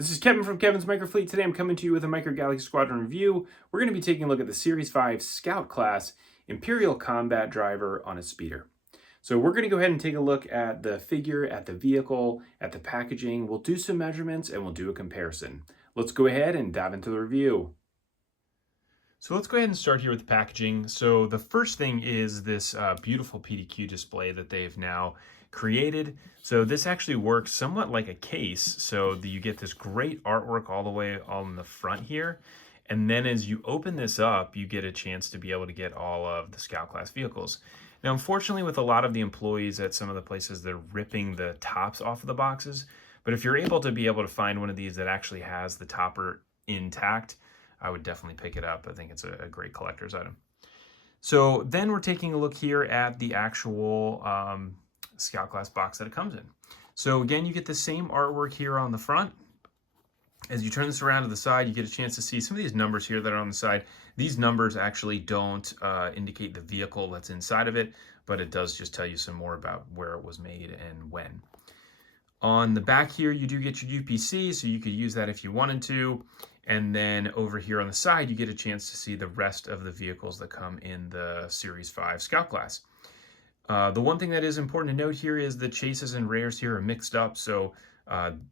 This is Kevin from Kevin's Microfleet. Today I'm coming to you with a Micro Galaxy Squadron review. We're going to be taking a look at the Series 5 Scout class Imperial combat driver on a speeder. So we're going to go ahead and take a look at the figure, at the vehicle, at the packaging. We'll do some measurements and we'll do a comparison. Let's go ahead and dive into the review. So let's go ahead and start here with the packaging. So the first thing is this beautiful PDQ display that they've now created. So this actually works somewhat like a case. So you get this great artwork all the way on the front here. And then as you open this up, you get a chance to be able to get all of the Scout class vehicles. Now, unfortunately, with a lot of the employees at some of the places, they're ripping the tops off of the boxes. But if you're able to find one of these that actually has the topper intact, I would definitely pick it up. I think it's a great collector's item. So then we're taking a look here at the actual Scout class box that it comes in. So again, you get the same artwork here on the front. As you turn this around to the side, you get a chance to see some of these numbers here that are on the side. These numbers actually don't indicate the vehicle that's inside of it, but it does just tell you some more about where it was made and when. On the back here, you do get your UPC, so you could use that if you wanted to. And then over here on the side, you get a chance to see the rest of the vehicles that come in the Series 5 Scout class. The one thing that is important to note here is the chases and rares here are mixed up. So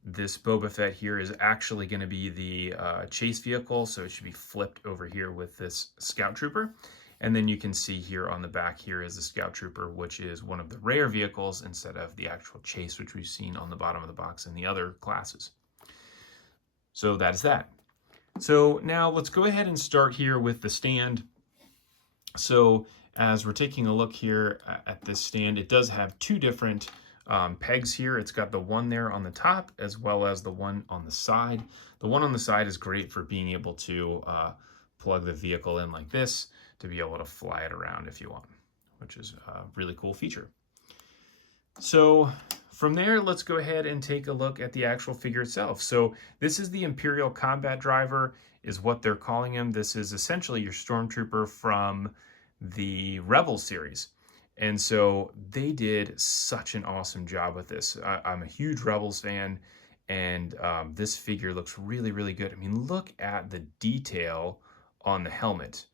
this Boba Fett here is actually going to be the chase vehicle, so it should be flipped over here with this Scout Trooper. And then you can see here on the back here is the Scout Trooper, which is one of the rare vehicles instead of the actual chase, which we've seen on the bottom of the box in the other classes. So that is that. So now let's go ahead and start here with the stand. So as we're taking a look here at this stand, it does have two different pegs here. It's got the one there on the top as well as the one on the side. The one on the side is great for being able to plug the vehicle in like this to be able to fly it around if you want, which is a really cool feature. So from there, let's go ahead and take a look at the actual figure itself. So this is the Imperial combat driver is what they're calling him. This is essentially your stormtrooper from the Rebels series. And so they did such an awesome job with this. I'm a huge Rebels fan, and this figure looks really, really good. I mean, look at the detail on the helmet.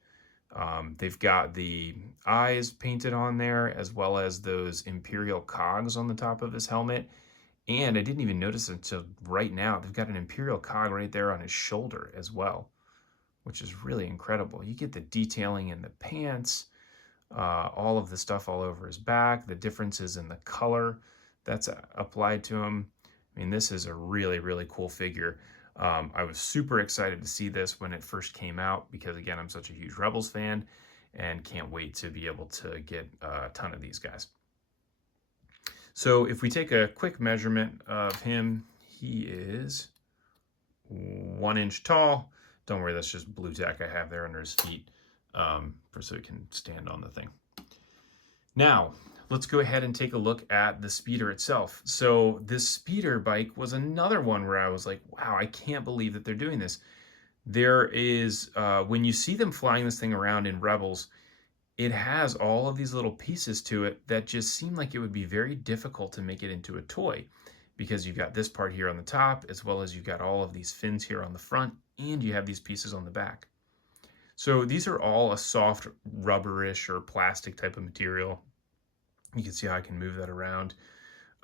They've got the eyes painted on there, as well as those Imperial cogs on the top of his helmet. And I didn't even notice until right now, they've got an Imperial cog right there on his shoulder as well, which is really incredible. You get the detailing in the pants, all of the stuff all over his back, the differences in the color that's applied to him. I mean, this is a really, really cool figure. I was super excited to see this when it first came out because, again, I'm such a huge Rebels fan and can't wait to be able to get a ton of these guys. So if we take a quick measurement of him, he is 1 inch tall. Don't worry, that's just blue tack I have there under his feet so he can stand on the thing. Now, let's go ahead and take a look at the speeder itself. So this speeder bike was another one where I was like, wow, I can't believe that they're doing this. There is, when you see them flying this thing around in Rebels, it has all of these little pieces to it that just seem like it would be very difficult to make it into a toy, because you've got this part here on the top, as well as you've got all of these fins here on the front, and you have these pieces on the back. So these are all a soft rubberish or plastic type of material. You can see how I can move that around.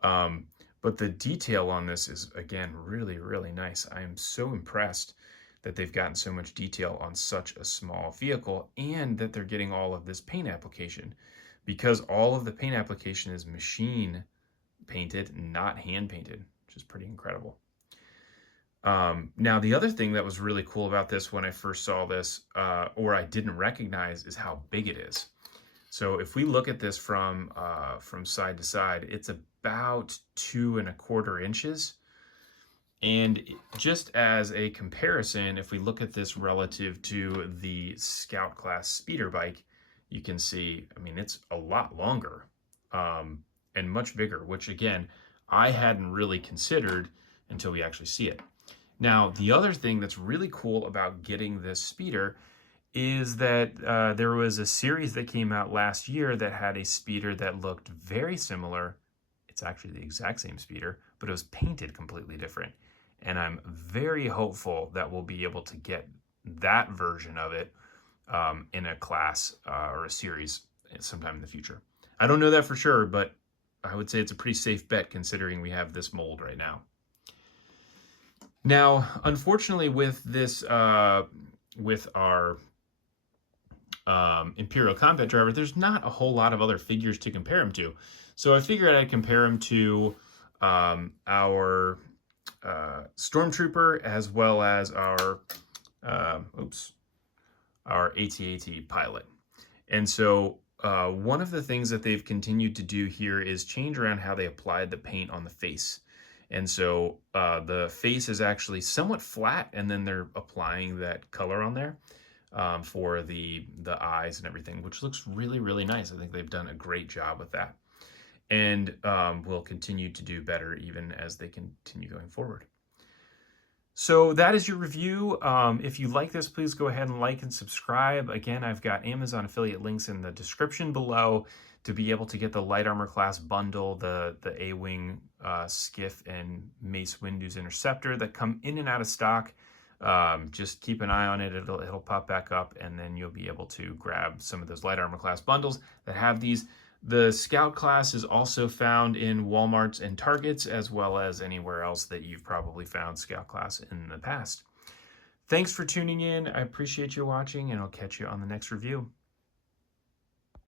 But the detail on this is, again, really, really nice. I am so impressed that they've gotten so much detail on such a small vehicle and that they're getting all of this paint application, because all of the paint application is machine painted, not hand painted, which is pretty incredible. Now, the other thing that was really cool about this when I first saw this, or I didn't recognize, is how big it is. So if we look at this from side to side, it's about 2¼ inches. And just as a comparison, if we look at this relative to the Scout class speeder bike, you can see, I mean, it's a lot longer and much bigger, which again, I hadn't really considered until we actually see it. Now, the other thing that's really cool about getting this speeder is that there was a series that came out last year that had a speeder that looked very similar. It's actually the exact same speeder, but it was painted completely different. and I'm very hopeful that we'll be able to get that version of it in a class or a series sometime in the future. I don't know that for sure, but I would say it's a pretty safe bet considering we have this mold right now. Now, unfortunately, with this, with our Imperial combat driver, there's not a whole lot of other figures to compare him to. So I figured I'd compare him to our Stormtrooper as well as our our AT-AT pilot. And so one of the things that they've continued to do here is change around how they applied the paint on the face. And so the face is actually somewhat flat, and then they're applying that color on there for the eyes and everything, which looks really, really nice. I think they've done a great job with that. And will continue to do better even as they continue going forward. So that is your review. If you like this, please go ahead and like and subscribe. Again, I've got Amazon affiliate links in the description below to be able to get the Light Armor class bundle, the A-Wing Skiff and Mace Windu's Interceptor that come in and out of stock. Just keep an eye on it. It'll pop back up, and then you'll be able to grab some of those Light Armor class bundles that have these. The Scout class is also found in Walmarts and Targets, as well as anywhere else that you've probably found Scout class in the past. Thanks for tuning in. I appreciate you watching, and I'll catch you on the next review.